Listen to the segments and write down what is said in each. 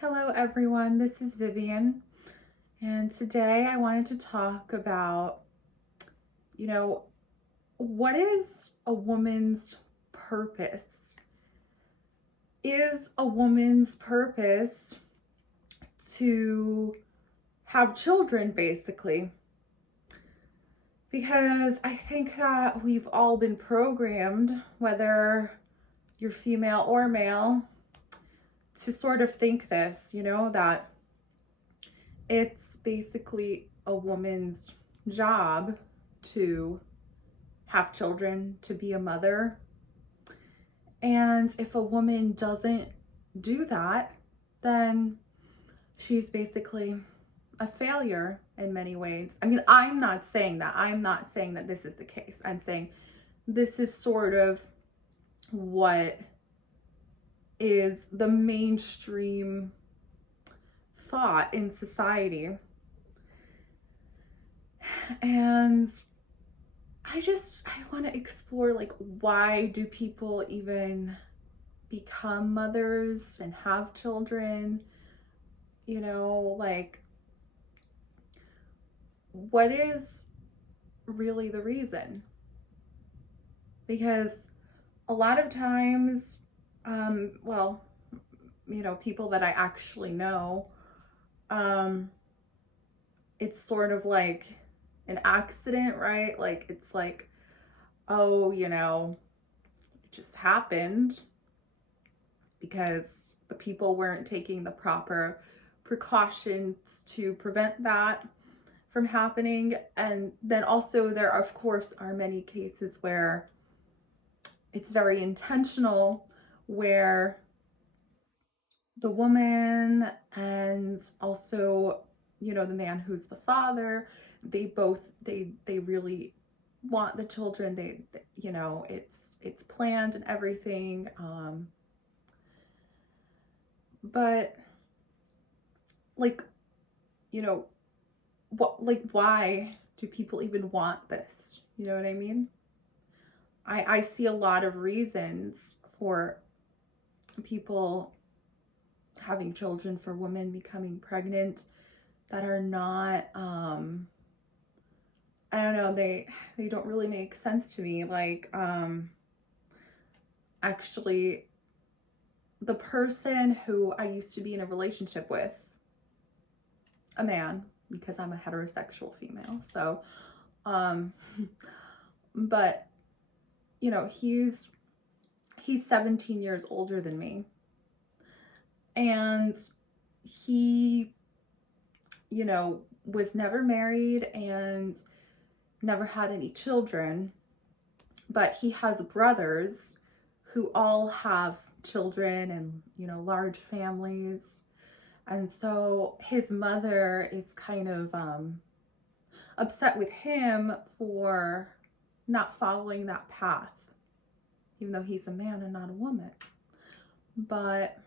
Hello, everyone. This is Vivian, and today I wanted to talk about, you know, what is a woman's purpose? Is a woman's purpose to have children, basically? Because I think that we've all been programmed, whether you're female or male, to sort of think this, that it's basically a woman's job to have children, to be a mother. And if a woman doesn't do that, then she's basically a failure in many ways. I mean, I'm not saying that. I'm not saying that this is the case. I'm saying this is sort of what is the mainstream thought in society. And I want to explore, like, why do people even become mothers and have children? Like, what is really the reason? Because a lot of times, well, people that I actually know, um, it's sort of like an accident, right? Like, it's like, oh, it just happened because the people weren't taking the proper precautions to prevent that from happening. And then also, there, of course, are many cases where it's very intentional, where the woman and also, the man who's the father, they really want the children. It's planned and everything. But, like, you know, why do people even want this? You know what I mean? I see a lot of reasons for people having children, for women becoming pregnant, that are not, I don't know, they don't really make sense to me. Like, actually, the person who I used to be in a relationship with, a man, because I'm a heterosexual female. So, um, but he's 17 years older than me, and he, was never married and never had any children, but he has brothers who all have children and, large families. And so his mother is kind of upset with him for not following that path, even though he's a man and not a woman. But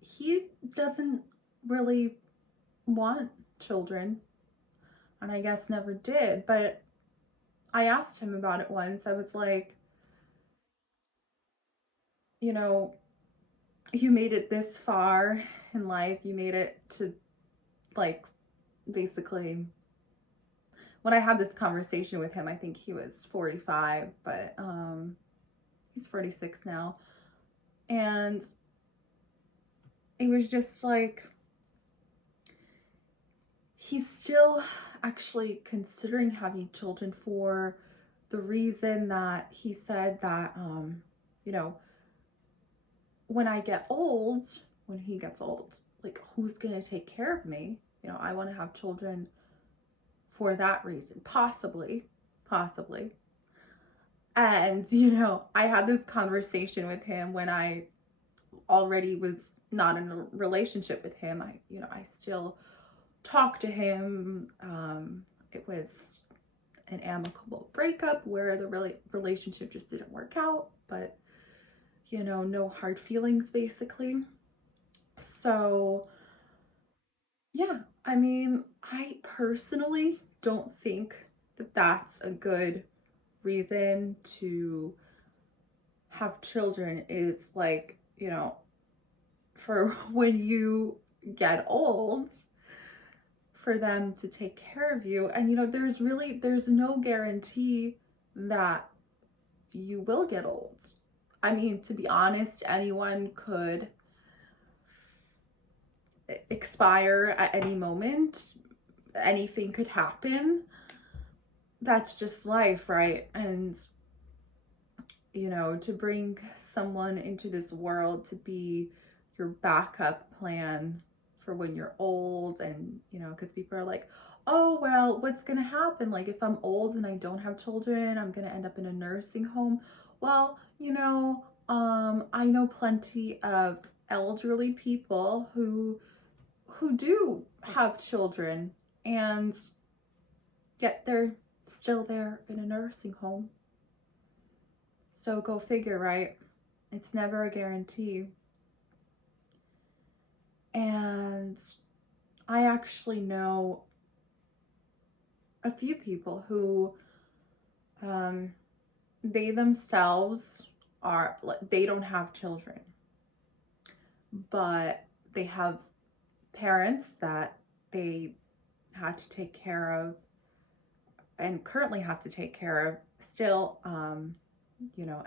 he doesn't really want children, and I guess never did. But I asked him about it once. I was like, you know, you made it this far in life. You made it to, like, basically, when I had this conversation with him, I think he was 45, but he's 46 now. And it was just like, he's still actually considering having children for the reason that he said that, you know, when I get old, when he gets old, like, who's going to take care of me? I want to have children for that reason, possibly. And, I had this conversation with him when I already was not in a relationship with him. I still talk to him. It was an amicable breakup where the relationship just didn't work out, but, no hard feelings, basically. So, yeah, I mean, I personally don't think that that's a good reason to have children, is like, for when you get old, for them to take care of you. And there's no guarantee that you will get old. I mean, to be honest, anyone could expire at any moment. Anything could happen. That's just life, right? And to bring someone into this world to be your backup plan for when you're old, and because people are like, oh, well, what's gonna happen, like, if I'm old and I don't have children, I'm gonna end up in a nursing home. Well, I know plenty of elderly people who do have children, and yet they're still there in a nursing home. So go figure, right? It's never a guarantee. And I actually know a few people who they themselves they don't have children, but they have parents that they had to take care of and currently have to take care of still,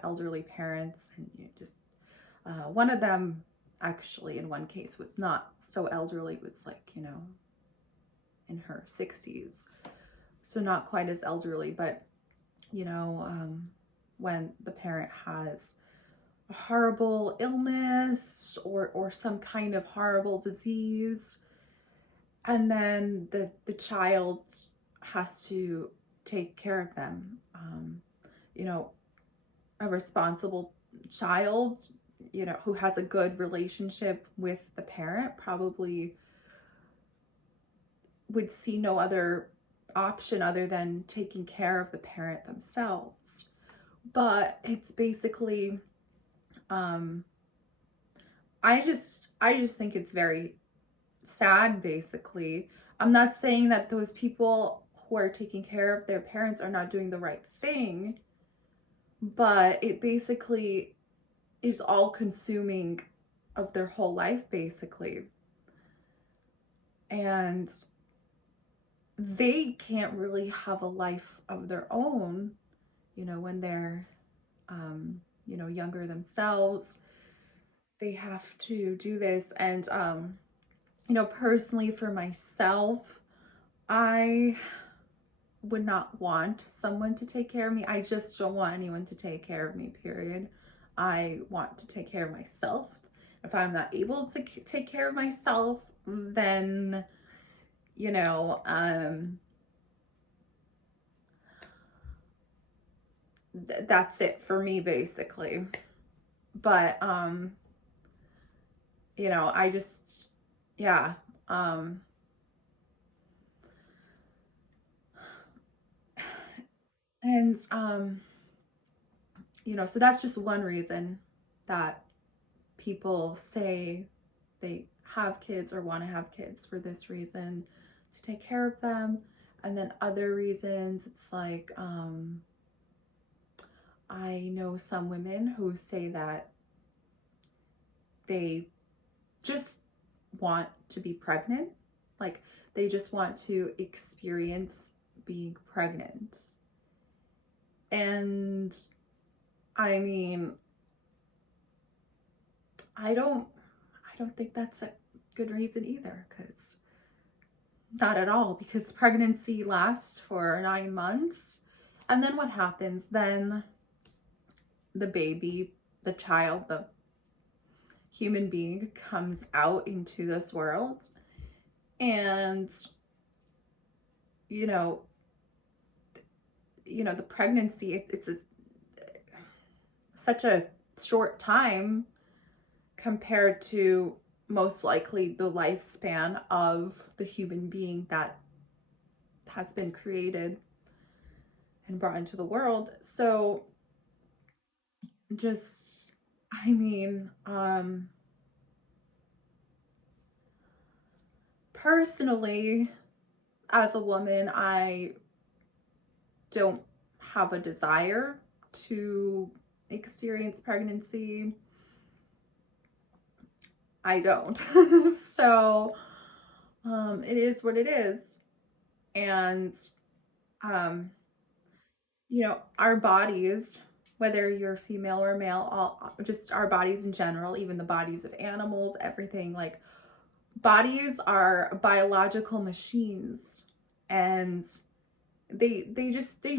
elderly parents. And just one of them, actually, in one case, was not so elderly, was like, in her 60s, so not quite as elderly. But when the parent has a horrible illness or some kind of horrible disease, and then the child has to take care of them, you know a responsible child, who has a good relationship with the parent, probably would see no other option other than taking care of the parent themselves. But it's basically, I just think it's very sad, basically. I'm not saying that those people who are taking care of their parents are not doing the right thing, but it basically is all consuming of their whole life, basically. And they can't really have a life of their own, when they're, younger themselves. They have to do this. And, personally, for myself, I would not want someone to take care of me. I just don't want anyone to take care of me, period. I want to take care of myself. If I'm not able to take care of myself, then, that's it for me, basically. But, I just, yeah. And, so that's just one reason that people say they have kids or want to have kids, for this reason, to take care of them. And then other reasons, it's like, I know some women who say that they just want to be pregnant. Like, they just want to experience being pregnant. And I mean, I don't think that's a good reason either, because not at all, because pregnancy lasts for 9 months. And then what happens? Then the baby, the child, the human being comes out into this world, and you know the pregnancy, it's such a short time compared to most likely the lifespan of the human being that has been created and brought into the world. So just, I mean, personally, as a woman, I don't have a desire to experience pregnancy. I don't. So, it is what it is. And, um, our bodies, whether you're female or male, all just our bodies in general, even the bodies of animals, everything, like bodies are biological machines, and they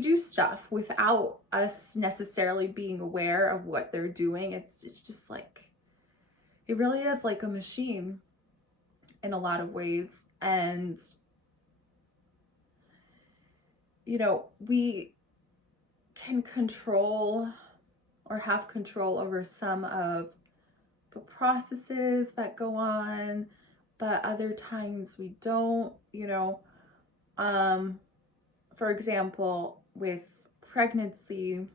do stuff without us necessarily being aware of what they're doing. It's just like it really is like a machine in a lot of ways. And we can control or have control over some of the processes that go on, but other times we don't. Um for example, with pregnancy,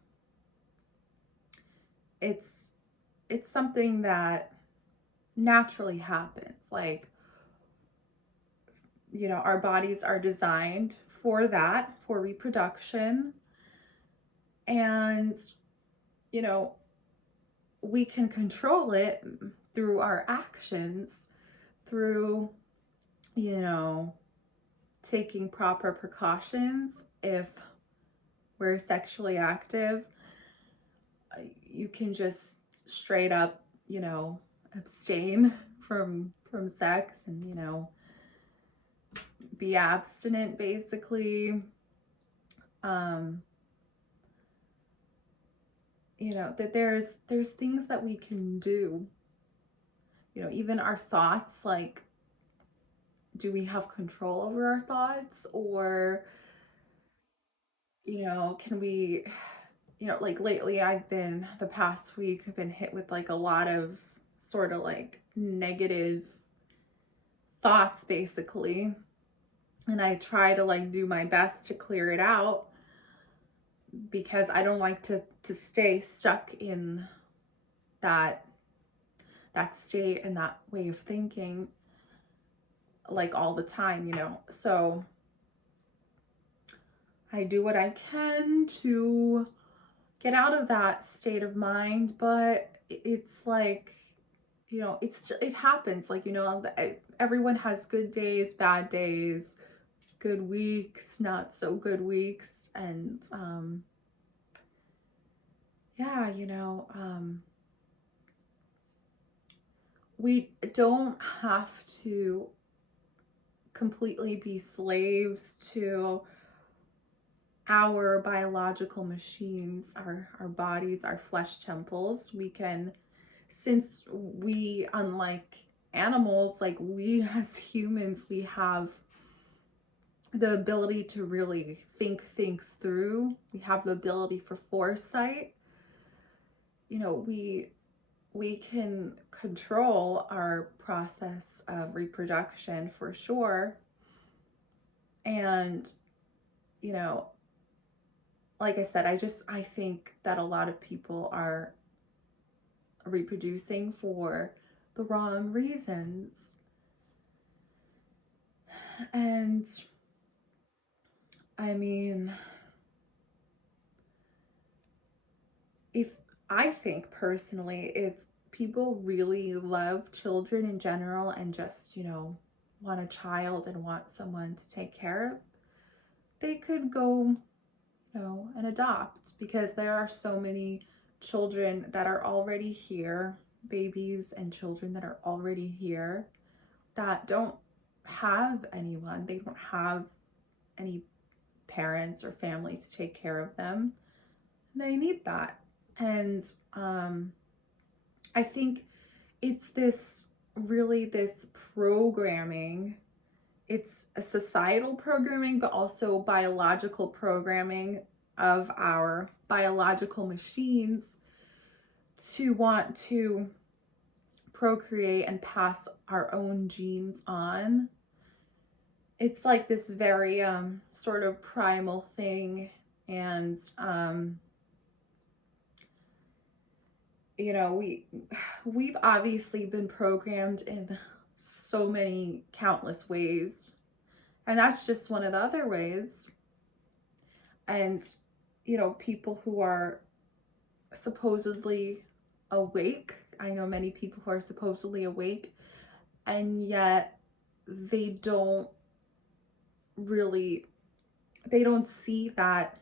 it's it's something that naturally happens. Like, our bodies are designed for that, for reproduction. And, you know, we can control it through our actions, through, you know, taking proper precautions if we're sexually active. You can just straight up, abstain from sex and, be abstinent basically. Um, that there's things that we can do. Even our thoughts, like, do we have control over our thoughts, or can we, like lately the past week I've been hit with like a lot of sort of like negative thoughts basically, and I try to like do my best to clear it out because I don't like to stay stuck in that state and that way of thinking like all the time. So I do what I can to get out of that state of mind, but it's like, it happens. Like, everyone has good days, bad days, good weeks, not so good weeks. And yeah, we don't have to completely be slaves to our biological machines, our bodies, our flesh temples. We can, since we, unlike animals, like we as humans, we have the ability to really think things through. We have the ability for foresight. We can control our process of reproduction for sure. And, you know, like I said, I think that a lot of people are reproducing for the wrong reasons. And I mean, if I think personally, if people really love children in general and just, want a child and want someone to take care of, they could go, and adopt, because there are so many children that are already here, babies and children that are already here that don't have anyone. They don't have any parents or family to take care of them. They need that. And I think it's this programming. It's a societal programming, but also biological programming of our biological machines to want to procreate and pass our own genes on. It's like this very sort of primal thing. And we've obviously been programmed in so many countless ways, and that's just one of the other ways. And people who are supposedly awake I know many people who are supposedly awake, and yet they don't really, they don't see that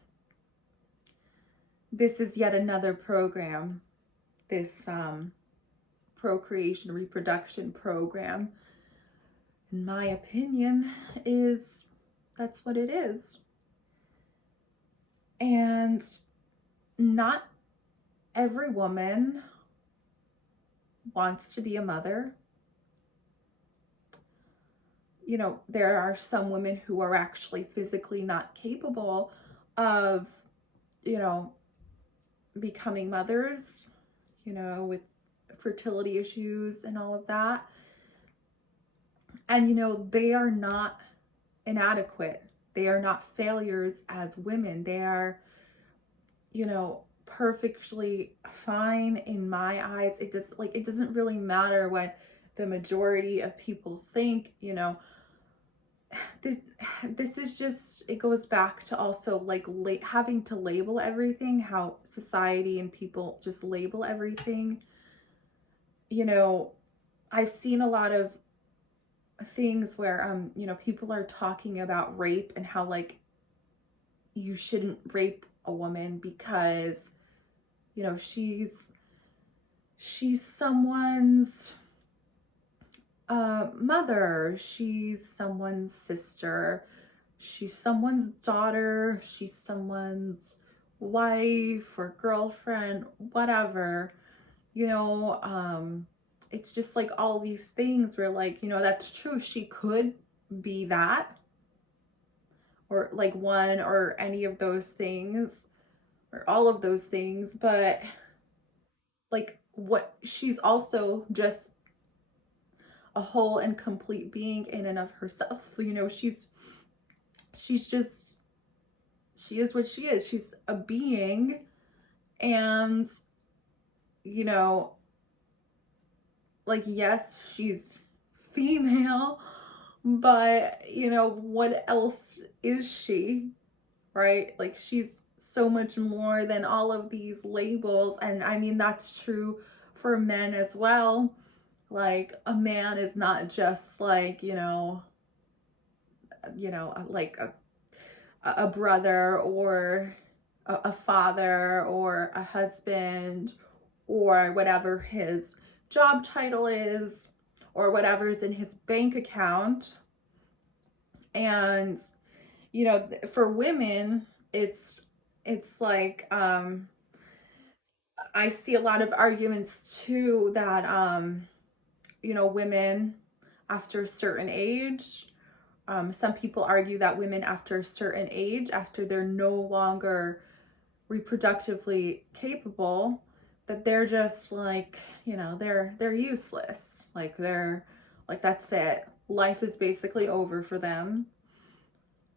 this is yet another program, this procreation reproduction program, in my opinion, is that's what it is. And not every woman wants to be a mother. You know, there are some women who are actually physically not capable of, you know, becoming mothers, you know, with fertility issues and all of that. And, you know, they are not inadequate. They are not failures as women. They are, you know, perfectly fine in my eyes. It doesn't really matter what the majority of people think, you know. This this is just, it goes back to also like having to label everything, how society and people just label everything. You know, I've seen a lot of things where you know, people are talking about rape and how like you shouldn't rape a woman because, you know, she's someone's mother, she's someone's sister, she's someone's daughter, she's someone's wife or girlfriend, whatever. You know, it's just like all these things where like, you know, that's true, she could be that, or like one or any of those things, or all of those things, but like what, she's also just a whole and complete being in and of herself. You know, she's just, she is what she is. She's a being. And, you know, like, yes, she's female, but, you know, what else is she? Right? Like, she's so much more than all of these labels. And I mean, that's true for men as well. Like, a man is not just like, like a brother or a father or a husband or whatever his job title is or whatever's in his bank account. And, you know, for women, it's like, I see a lot of arguments too that, you know, women after a certain age, some people argue that women after a certain age, after they're no longer reproductively capable, that they're just like, you know, they're useless. Like they're like, that's it. Life is basically over for them.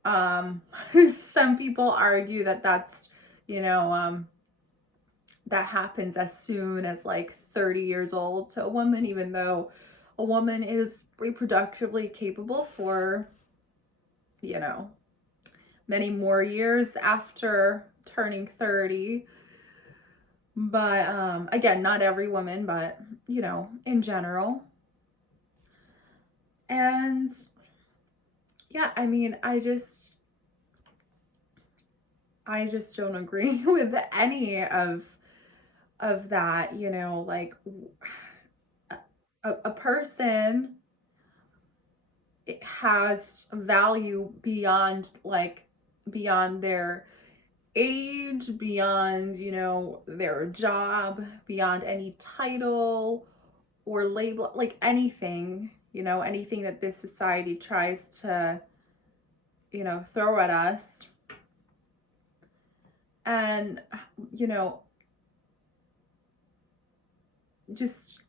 Um, some people argue that that's, you know, that happens as soon as like 30 years old to a woman, even though a woman is reproductively capable for, you know, many more years after turning 30. But again, not every woman, but, you know, in general. And yeah, I mean, I just don't agree with any of that, you know, like a person, it has value beyond like, beyond their age, beyond, you know, their job, beyond any title or label, like anything, you know, anything that this society tries to, you know, throw at us. And, you know, just,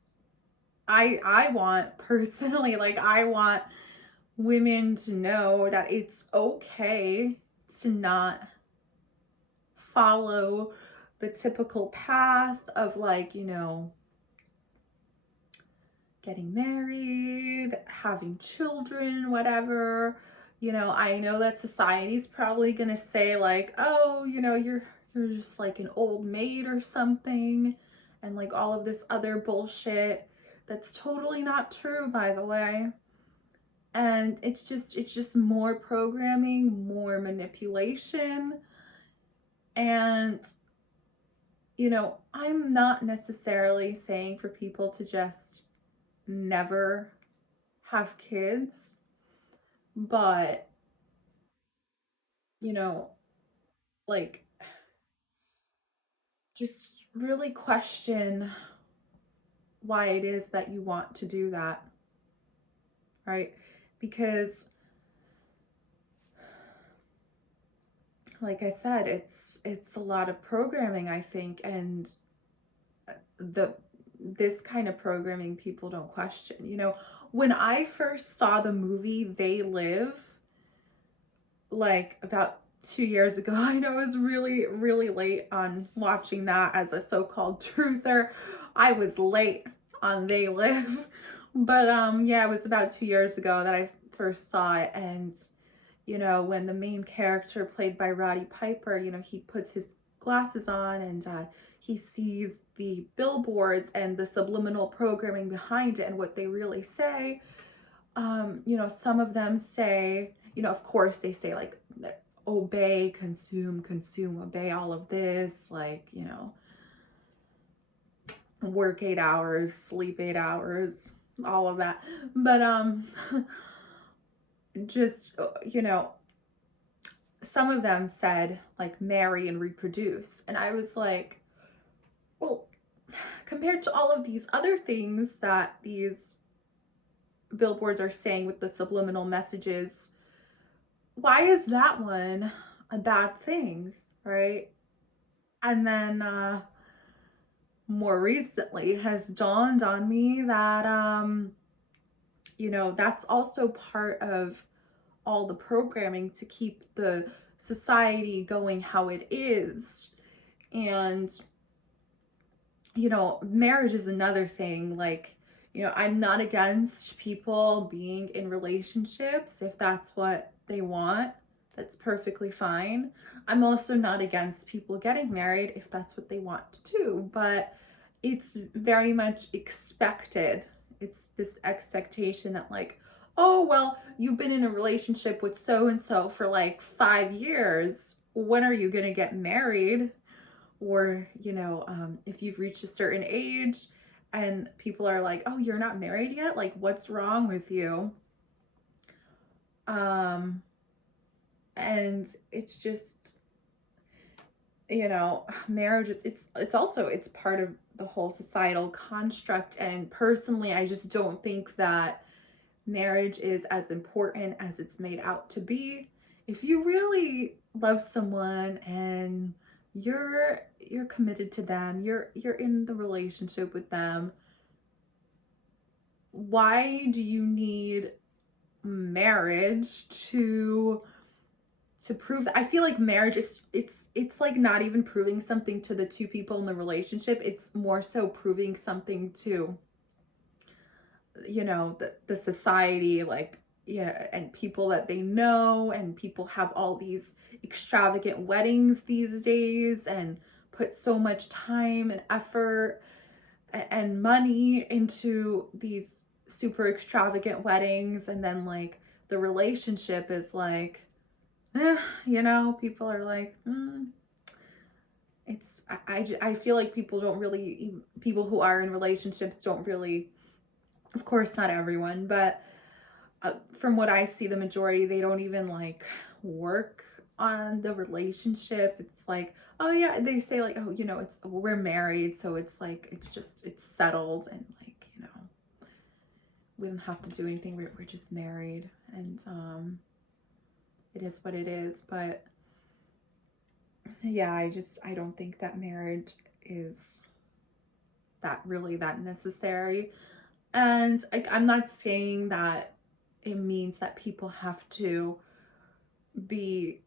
I want personally, like, I want women to know that it's okay to not follow the typical path of like, you know, getting married, having children, whatever. You know, I know that society's probably going to say like, "Oh, you know, you're just like an old maid or something." and like all of this other bullshit that's totally not true, by the way. And it's just more programming, more manipulation. And I'm not necessarily saying for people to just never have kids, but you know like just really question why it is that you want to do that, right? Because like I said, it's a lot of programming, I think, and the this kind of programming people don't question. When I first saw the movie They Live, like about 2 years ago, I know I was really, really late on watching that as a so-called truther. I was late on They Live. But yeah, it was about 2 years ago that I first saw it. And when the main character played by Roddy Piper, he puts his glasses on and he sees the billboards and the subliminal programming behind it and what they really say. Some of them say, of course they say like obey, consume, obey, all of this, like, work 8 hours, sleep 8 hours, all of that. But just some of them said like marry and reproduce, and I was like, well, compared to all of these other things that these billboards are saying with the subliminal messages, why is that one a bad thing, right? And then more recently has dawned on me that that's also part of all the programming to keep the society going how it is. And marriage is another thing. Like, I'm not against people being in relationships if that's what they want. That's perfectly fine. I'm also not against people getting married if that's what they want to do, but it's very much expected. It's this expectation that, like, oh, well, you've been in a relationship with so and so for like 5 years. When are you going to get married? Or if you've reached a certain age and people are like, oh, you're not married yet, like, what's wrong with you? And it's just, marriage is, it's part of the whole societal construct. And personally, I just don't think that marriage is as important as it's made out to be. If you really love someone and you're committed to them, you're in the relationship with them, why do you need marriage to prove that? I feel like marriage is, it's like not even proving something to the two people in the relationship. It's more so proving something to the society, like, and people that they know. And people have all these extravagant weddings these days and put so much time and effort and money into these super extravagant weddings, and then like the relationship is like, people are like, I feel like people who are in relationships don't really, of course not everyone, but from what I see, the majority, they don't even like work on the relationships. It's like, oh yeah, they say like, oh, we're married, so it's like, it's settled, and like, we don't have to do anything. We're just married, and it is what it is. But yeah, I don't think that marriage is that necessary. And like, I'm not saying that it means that people have to be,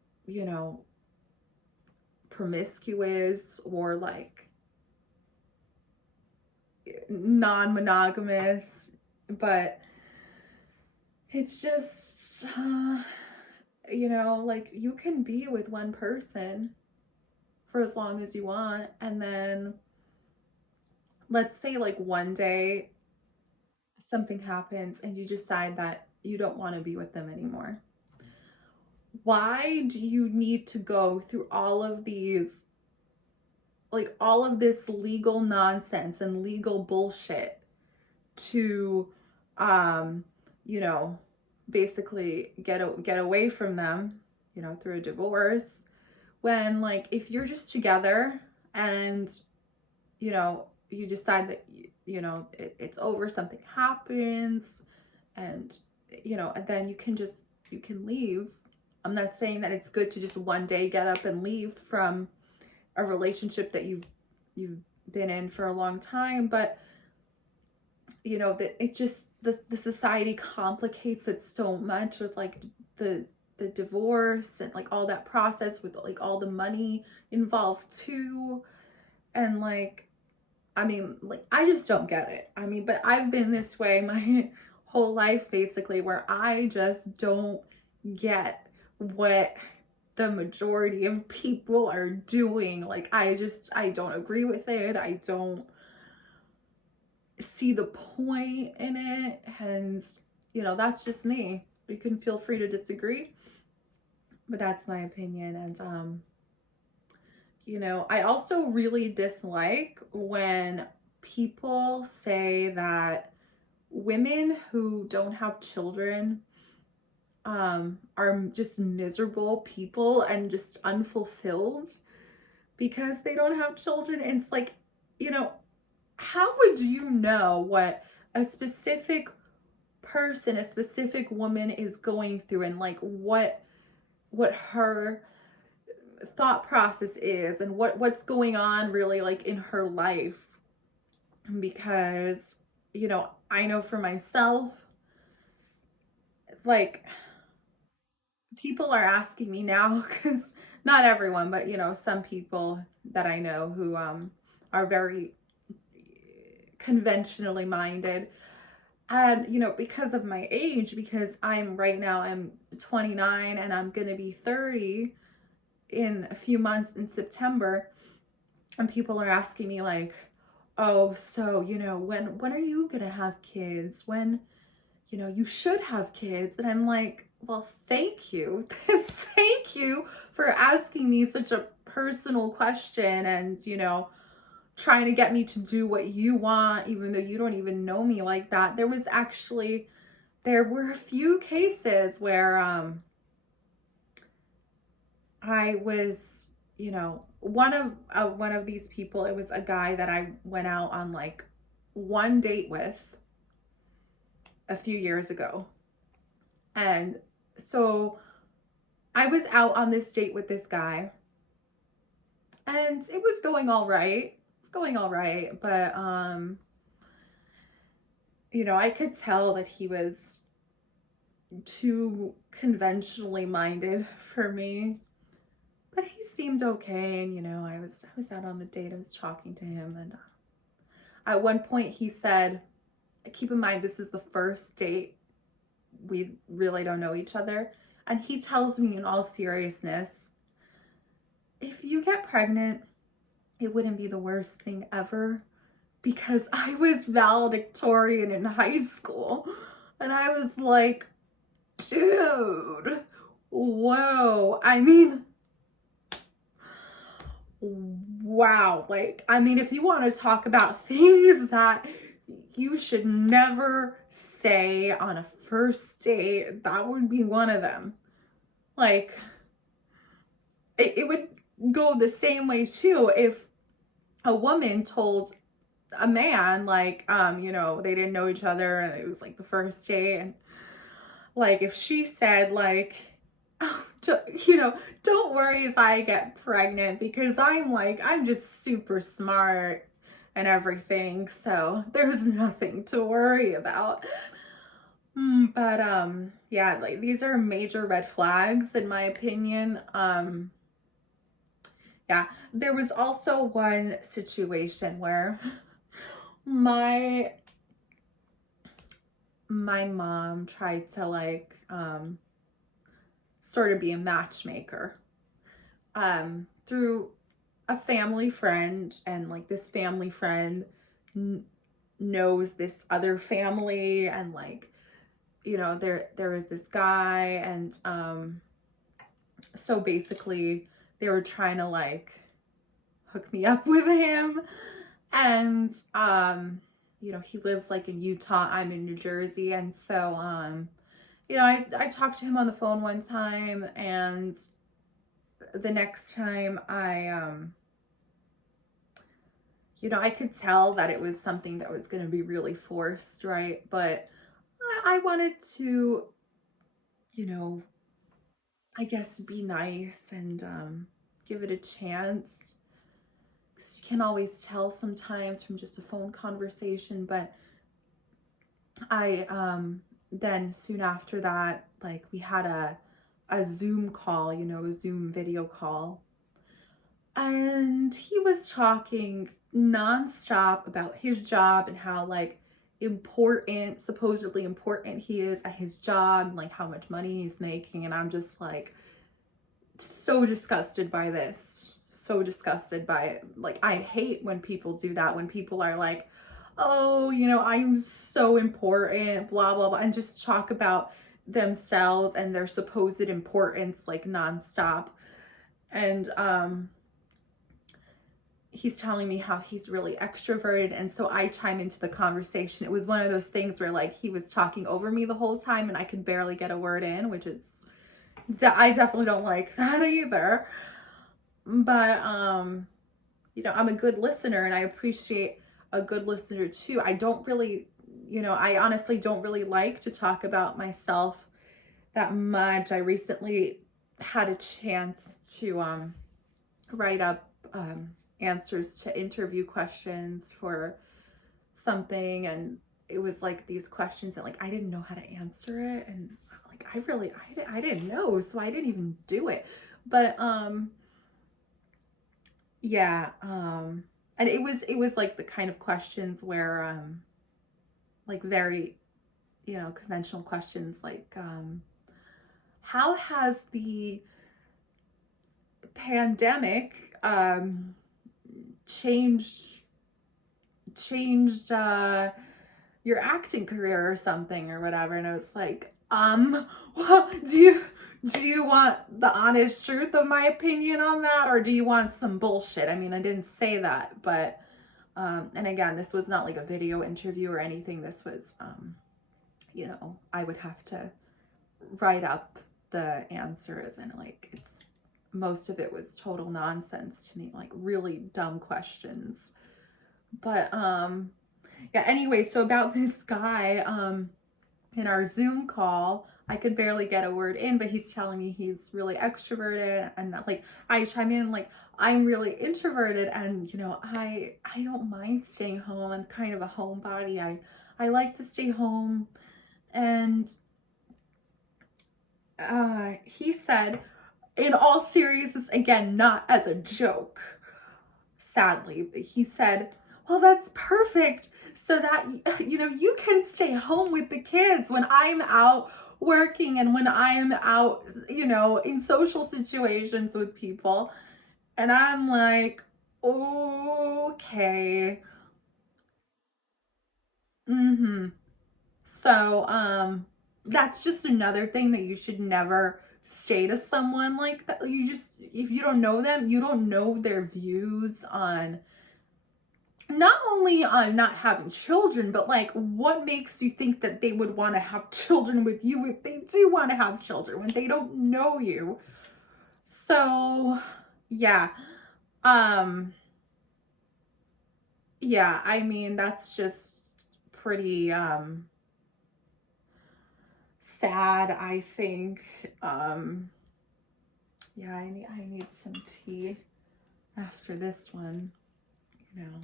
promiscuous or like non-monogamous, but it's just like, you can be with one person for as long as you want, and then let's say like one day something happens and you decide that you don't want to be with them anymore. Why do you need to go through all of these, like all of this legal nonsense and legal bullshit to, um, you know, basically get away from them, through a divorce, when like if you're just together and you decide that it's over, something happens, and and then you can leave. I'm not saying that it's good to just one day get up and leave from a relationship that you've been in for a long time, but that it just the society complicates it so much with like the divorce and like all that process with like all the money involved too. And like, I mean, like, I just don't get it. I mean, but I've been this way my whole life basically, where I just don't get what the majority of people are doing. Like, I don't agree with it. I don't see the point in it. And, that's just me. You can feel free to disagree, but that's my opinion. And, I also really dislike when people say that women who don't have children are just miserable people and just unfulfilled because they don't have children. And it's like, how would you know what a specific person, a specific woman is going through, and like what her thought process is, and what's going on really like in her life? Because I know for myself, like, people are asking me now, because not everyone, but some people that I know who are very conventionally minded, and because of my age, because I'm 29 and I'm gonna be 30 in a few months in September. And people are asking me like, oh, so when are you gonna have kids? When you should have kids? And I'm like, well, thank you. Thank you for asking me such a personal question, and trying to get me to do what you want, even though you don't even know me like that. There were a few cases where I was, one of these people. It was a guy that I went out on like one date with a few years ago. And so I was out on this date with this guy, and it was going all right. It's going all right, but I could tell that he was too conventionally minded for me. But he seemed okay, and I was out on the date. I was talking to him, and at one point he said, keep in mind this is the first date, we really don't know each other, and he tells me in all seriousness, if you get pregnant, it wouldn't be the worst thing ever, because I was valedictorian in high school. And I was like, dude, whoa. I mean, wow. Like, I mean, if you want to talk about things that you should never say on a first date, that would be one of them. Like, it would go the same way too if a woman told a man, like, they didn't know each other and it was like the first date, and like if she said like, oh, don't worry if I get pregnant, because I'm just super smart and everything, so there's nothing to worry about. But yeah, like, these are major red flags in my opinion. Yeah, there was also one situation where my mom tried to like sort of be a matchmaker through a family friend, and like this family friend n- knows this other family, and like, there was this guy, and so basically they were trying to like hook me up with him. And he lives like in Utah, I'm in New Jersey. And so I talked to him on the phone one time, and the next time I could tell that it was something that was going to be really forced, right? But I wanted to, you know, I guess be nice and give it a chance. 'Cause you can't always tell sometimes from just a phone conversation. But I then soon after that, like, we had a Zoom call, a Zoom video call. And he was talking nonstop about his job and how like supposedly important he is at his job, and like how much money he's making. And I'm just like so disgusted by this. So disgusted by it. Like, I hate when people do that, when people are like, oh, I'm so important, blah, blah, blah, and just talk about themselves and their supposed importance like nonstop. And he's telling me how he's really extroverted, and so I chime into the conversation. It was one of those things where like he was talking over me the whole time and I could barely get a word in, which is I definitely don't like that either. But I'm a good listener, and I appreciate a good listener too. I don't really, I honestly don't really like to talk about myself that much. I recently had a chance to write up answers to interview questions for something, and it was like these questions that like I didn't know how to answer it, and like I didn't know, so I didn't even do it. But yeah, and it was like the kind of questions where like very, conventional questions like how has the pandemic changed your acting career or something or whatever. And I was like, well, do you want the honest truth of my opinion on that, or do you want some bullshit? I mean, I didn't say that, but and again, this was not like a video interview or anything. This was I would have to write up the answers, and like most of it was total nonsense to me, like really dumb questions. But yeah, anyway, so about this guy in our Zoom call, I could barely get a word in, but he's telling me he's really extroverted, and like I chime in like I'm really introverted, and I don't mind staying home. I'm kind of a homebody. I like to stay home. And he said, in all seriousness, again, not as a joke, sadly, but he said, well, that's perfect, so that you can stay home with the kids when I'm out working and when I'm out, in social situations with people. And I'm like, okay. Mm-hmm. So that's just another thing that you should never say to someone like that. If you don't know them, you don't know their views on not only on not having children, but like what makes you think that they would want to have children with you if they do want to have children when they don't know you. So yeah. Um yeah, I mean, that's just pretty sad, I think. Yeah, I need some tea after this one, you know.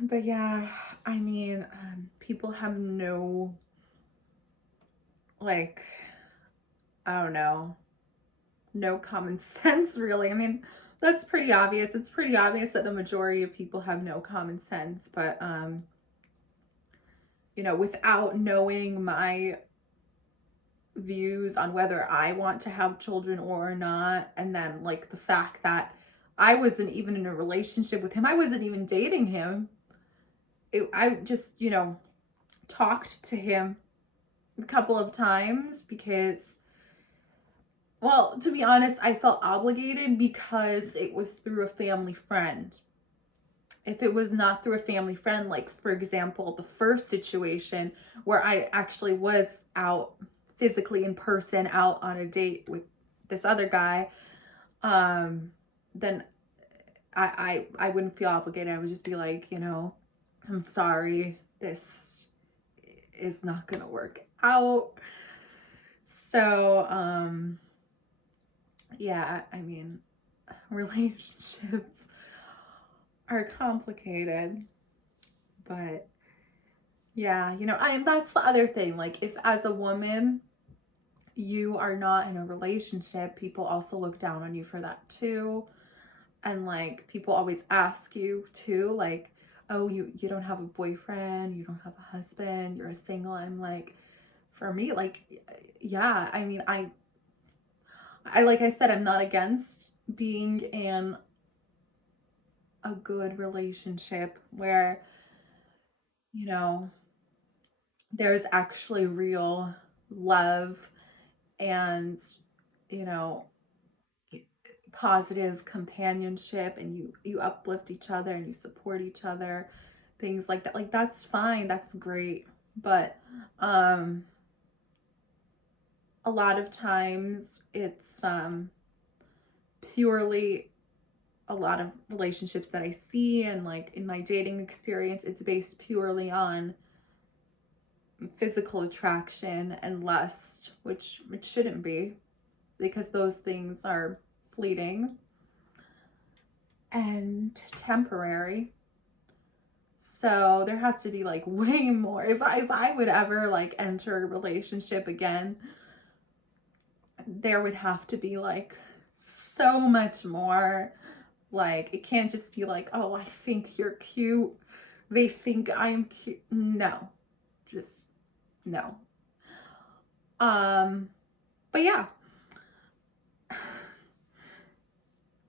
But yeah, I mean, people have no, like, I don't know, no common sense, really. I mean, that's pretty obvious. It's pretty obvious that the majority of people have no common sense, but without knowing my views on whether I want to have children or not. And then, like, the fact that I wasn't even in a relationship with him, I wasn't even dating him. I just, talked to him a couple of times because, well, to be honest, I felt obligated because it was through a family friend. If it was not through a family friend, like, for example, the first situation where I actually was out physically in person, out on a date with this other guy, then I wouldn't feel obligated. I would just be like, I'm sorry, this is not gonna work out. So, yeah, I mean, relationships are complicated, but yeah, that's the other thing. Like, if as a woman you are not in a relationship, people also look down on you for that too. And, like, people always ask you too, like, oh, you don't have a boyfriend, you don't have a husband, you're single. I'm like, for me, like, yeah, I mean, I like I said, I'm not against being in a good relationship where, you know, there's actually real love and, you know, positive companionship, and you uplift each other and you support each other, things like that. Like, that's fine, that's great. But a lot of times it's purely, a lot of relationships that I see and, like, in my dating experience, it's based purely on physical attraction and lust, which it shouldn't be, because those things are fleeting and temporary. So there has to be, like, way more. If I would ever, like, enter a relationship again, there would have to be, like, so much more. Like, it can't just be like, oh, I think you're cute, they think I'm cute. No, just no. um but yeah,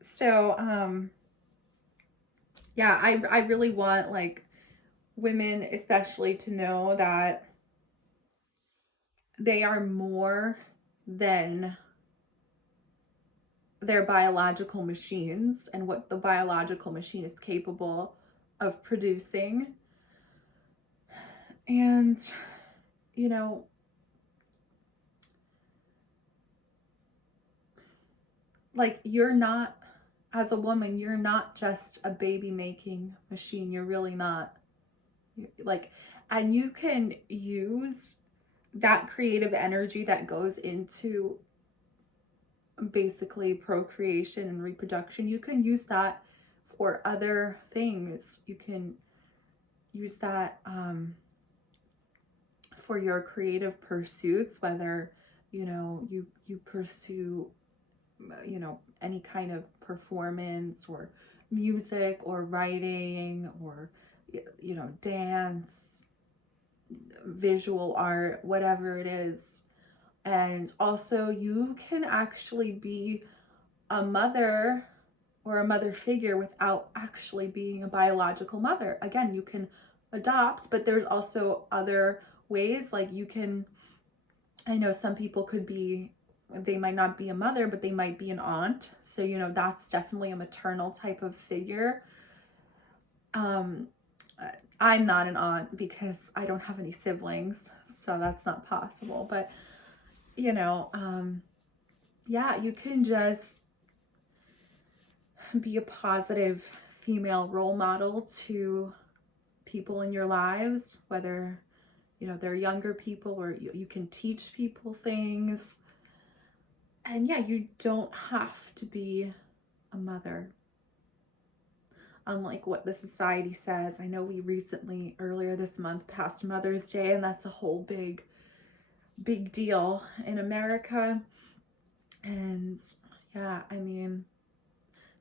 so yeah, I really want, like, women especially to know that they are more than their biological machines and what the biological machine is capable of producing. And, you know, like, you're not, as a woman, you're not just a baby making machine. You're really not. Like, and you can use that creative energy that goes into basically procreation and reproduction. You can use that for other things. You can use that for your creative pursuits, whether, you pursue, any kind of performance or music or writing or, dance, visual art, whatever it is. And also, you can actually be a mother or a mother figure without actually being a biological mother. Again, you can adopt, but there's also other ways. Like, you can, I know some people could be, they might not be a mother, but they might be an aunt. So, that's definitely a maternal type of figure. Um, I'm not an aunt because I don't have any siblings, so that's not possible. But, yeah, you can just be a positive female role model to people in your lives, whether, they're younger people, or you can teach people things. And yeah, you don't have to be a mother, unlike what the society says. I know we recently, earlier this month, passed Mother's Day, and that's a whole big deal in America. And yeah, I mean,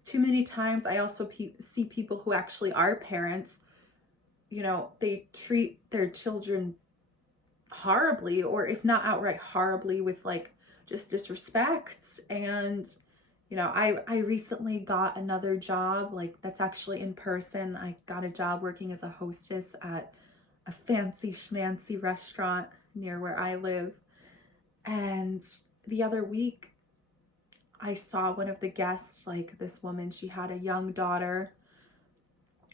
too many times I also see people who actually are parents, they treat their children horribly, or if not outright horribly, with like just disrespect. And I recently got another job, like that's actually in person. I got a job working as a hostess at a fancy schmancy restaurant near where I live. And the other week I saw one of the guests, like this woman, she had a young daughter,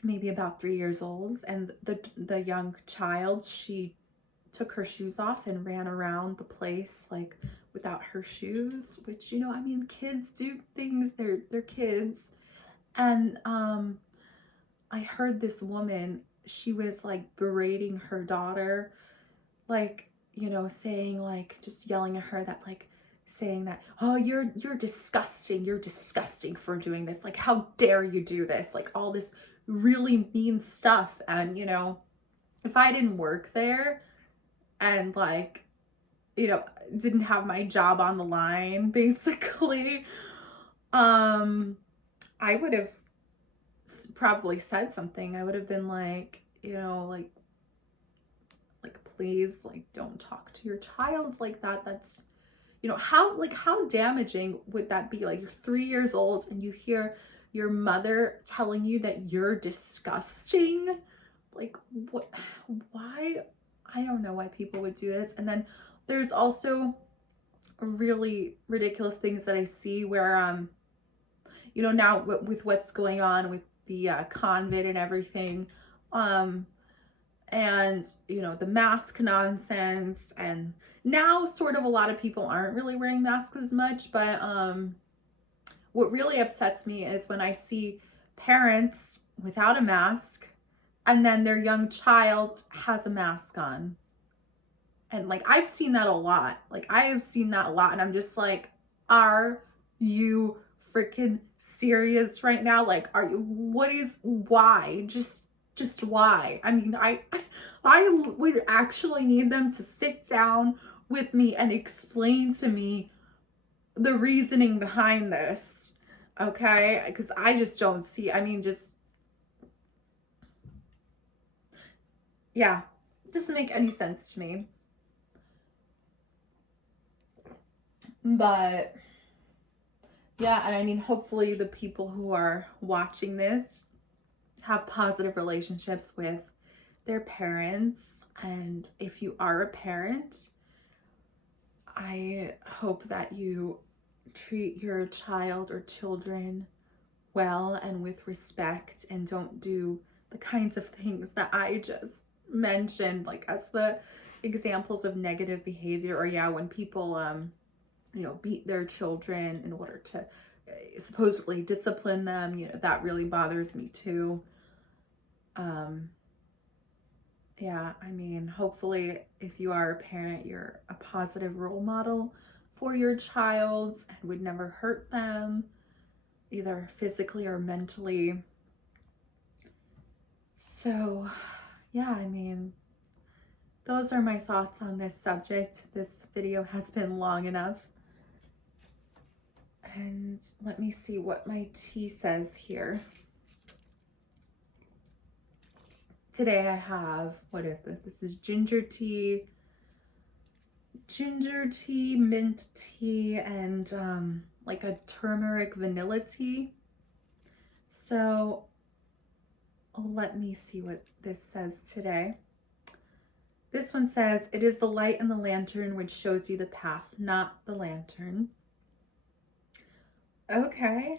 maybe about 3 years old, and the young child, she took her shoes off and ran around the place like without her shoes, which I mean, kids do things, they're kids. And I heard this woman, she was like berating her daughter, like saying, like, just yelling at her, that like saying that, oh, you're disgusting, you're disgusting for doing this, like how dare you do this, like all this really mean stuff. And if I didn't work there and like didn't have my job on the line, basically, I would have probably said something. I would have been like, like please, like, don't talk to your child like that. That's how damaging would that be? Like, you're 3 years old and you hear your mother telling you that you're disgusting. Like, what? Why? I don't know why people would do this. And then there's also really ridiculous things that I see where now with what's going on with the convent and everything, and the mask nonsense. And now sort of a lot of people aren't really wearing masks as much, but what really upsets me is when I see parents without a mask and then their young child has a mask on. And like, I've seen that a lot. Like, I have seen that a lot. And I'm just like, are you freaking serious right now? Like, why? Just why? I mean, I would actually need them to sit down with me and explain to me the reasoning behind this. Okay? Because I just don't see, I mean, yeah, it doesn't make any sense to me. But yeah, and I mean, hopefully the people who are watching this have positive relationships with their parents. And if you are a parent, I hope that you treat your child or children well and with respect, and don't do the kinds of things that I just mentioned, like as the examples of negative behavior. Or yeah, when people beat their children in order to supposedly discipline them, that really bothers me too. Yeah, I mean, hopefully if you are a parent, you're a positive role model for your child and would never hurt them, either physically or mentally. So yeah, I mean, those are my thoughts on this subject. This video has been long enough. And let me see what my tea says here. Today I have, what is this? This is ginger tea, mint tea, and like a turmeric vanilla tea. So let me see what this says today. This one says, it is the light in the lantern which shows you the path, not the lantern. Okay.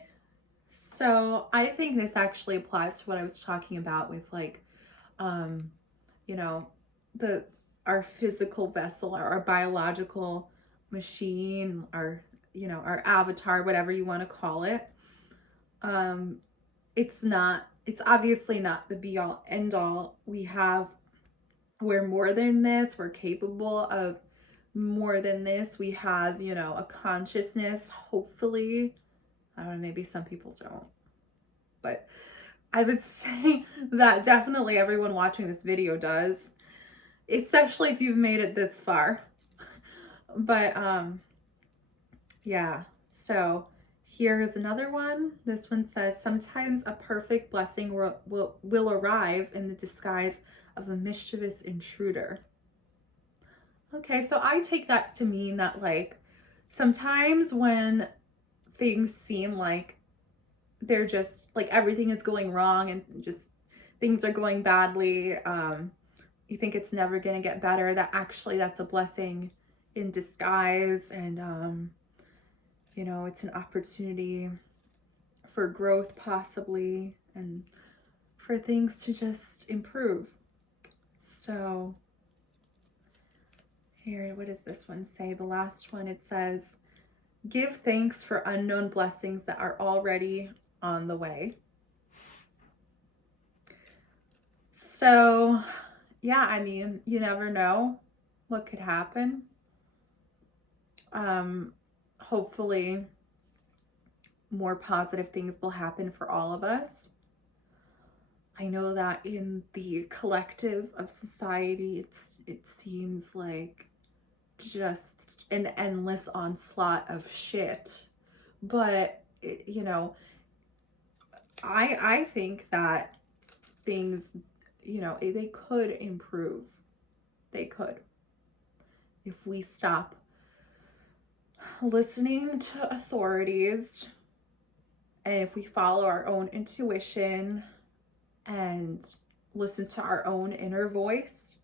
So I think this actually applies to what I was talking about with like, our physical vessel, our biological machine, our avatar, whatever you want to call it. It's obviously not the be all end all. We're more than this. We're capable of more than this. We have, a consciousness, hopefully. I don't know, maybe some people don't. But I would say that definitely everyone watching this video does, especially if you've made it this far. But yeah, so here's another one. This one says, sometimes a perfect blessing will arrive in the disguise of a mischievous intruder. Okay, so I take that to mean that, like, sometimes when things seem like they're just like everything is going wrong and just things are going badly, you think it's never going to get better, that actually that's a blessing in disguise. And, it's an opportunity for growth, possibly, and for things to just improve. So, here, what does this one say? The last one, it says, give thanks for unknown blessings that are already on the way. So, yeah, I mean, you never know what could happen. Hopefully, more positive things will happen for all of us. I know that in the collective of society, it seems like just an endless onslaught of shit. But I think that things, they could improve. They could, if we stop listening to authorities and if we follow our own intuition and listen to our own inner voice.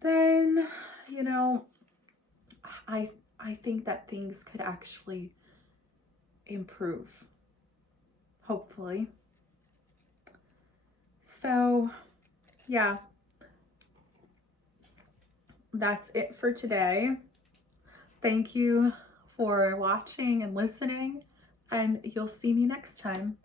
Then, I think that things could actually improve, hopefully. So, yeah, that's it for today. Thank you for watching and listening, and you'll see me next time.